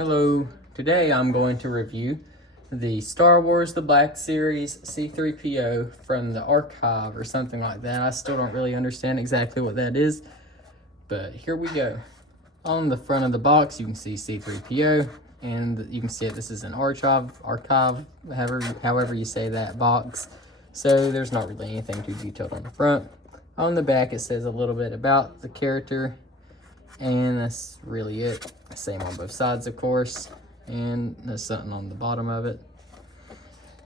Hello, today I'm going to review the Star Wars The Black Series C-3PO from the archive or something like that. I still don't really understand exactly what that is, but here we go. On the front of the box you can see C-3PO, and you can see it. This is an archive, however you say that box. So there's not really anything too detailed on the front. On the back it says a little bit about the character, and that's really it. Same on both sides, of course, and there's something on the bottom of it,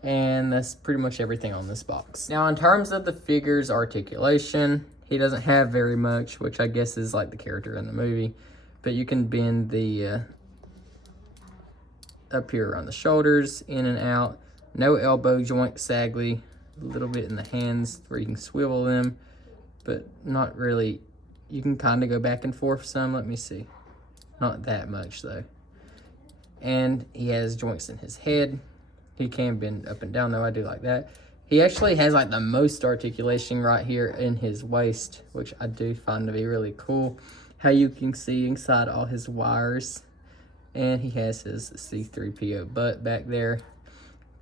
and that's pretty much everything on this box. Now, in terms of the figure's articulation, he doesn't have very much, which I guess is like the character in the movie, but you can bend the up here around the shoulders, in and out. No elbow joint saggly, a little bit in the hands where you can swivel them, but not really. You can kind of go back and forth some. Let me see. Not that much though. And he has joints in his head. He can bend up and down though. I do like that. He actually has like the most articulation right here in his waist, which I do find to be really cool. How you can see inside all his wires. And he has his C-3PO butt back there.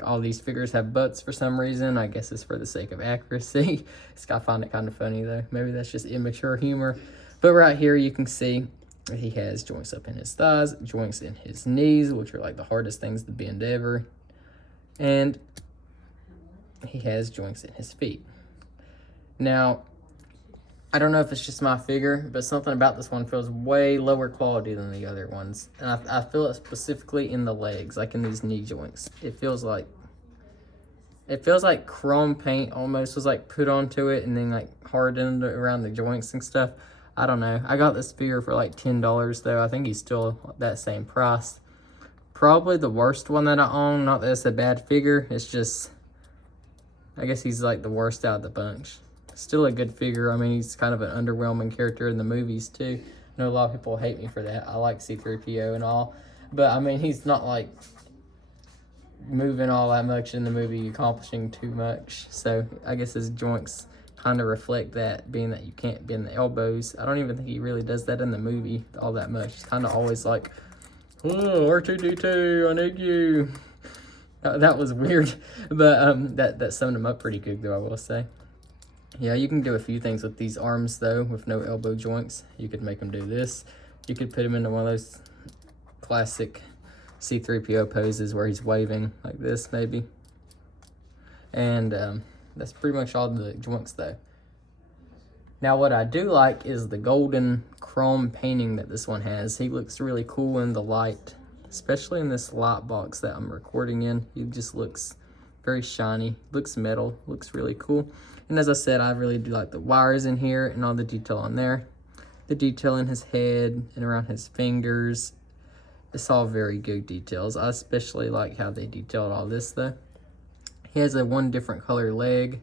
All these figures have butts for some reason. I guess it's for the sake of accuracy. I find it kind of funny though. Maybe that's just immature humor. But right here you can see he has joints up in his thighs, joints in his knees, which are like the hardest things to bend ever. And he has joints in his feet. Now, I don't know if it's just my figure, but something about this one feels way lower quality than the other ones. And I feel it specifically in the legs, like in these knee joints. It feels like chrome paint almost was like put onto it and then like hardened around the joints and stuff. I don't know. I got this figure for like $10 though. I think he's still that same price. Probably the worst one that I own. Not that it's a bad figure. It's just, I guess he's like the worst out of the bunch. Still a good figure. I mean, he's kind of an underwhelming character in the movies too. I know a lot of people hate me for that. I like C-3PO and all. But I mean, he's not like moving all that much in the movie, accomplishing too much. So I guess his joints kind of reflect that, being that you can't bend the elbows. I don't even think he really does that in the movie all that much. He's kind of always like, oh, R2-D2, I need you. That was weird, but that summed him up pretty good though, I will say. Yeah, you can do a few things with these arms though, with no elbow joints. You could make them do this. You could put him into one of those classic C-3PO poses where he's waving like this maybe. And that's pretty much all the joints though. Now what I do like is the golden chrome painting that this one has. He looks really cool in the light, especially in this light box that I'm recording in. He just looks very shiny, looks metal, looks really cool. And as I said, I really do like the wires in here and all the detail on there. The detail in his head and around his fingers. It's all very good details. I especially like how they detailed all this though. He has a one different color leg,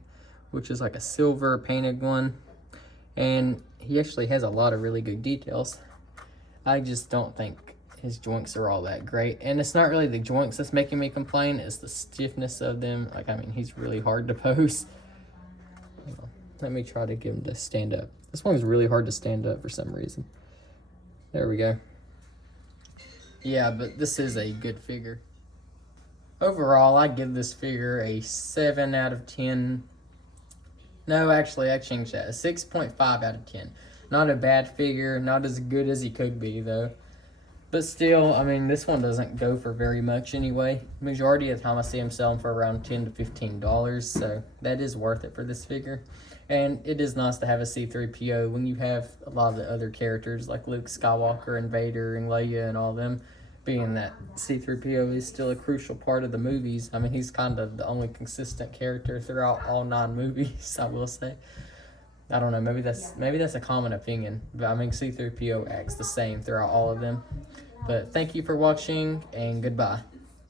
which is like a silver painted one. And he actually has a lot of really good details. I just don't think his joints are all that great. And it's not really the joints that's making me complain, it's the stiffness of them. Like, I mean, he's really hard to pose. Let me try to get him to stand up. This one's really hard to stand up for some reason. There we go. Yeah, but this is a good figure. Overall, I give this figure a 7 out of 10. No, actually, I changed that. A 6.5 out of 10. Not a bad figure. Not as good as he could be, though. But still, I mean, this one doesn't go for very much anyway. Majority of the time, I see him selling for around $10 to $15. So that is worth it for this figure. And it is nice to have a C-3PO when you have a lot of the other characters like Luke Skywalker and Vader and Leia and all them. Being that C-3PO is still a crucial part of the movies. I mean, he's kind of the only consistent character throughout all 9 movies, I will say. I don't know, maybe that's a common opinion. But I mean, C-3PO acts the same throughout all of them. But thank you for watching, and goodbye.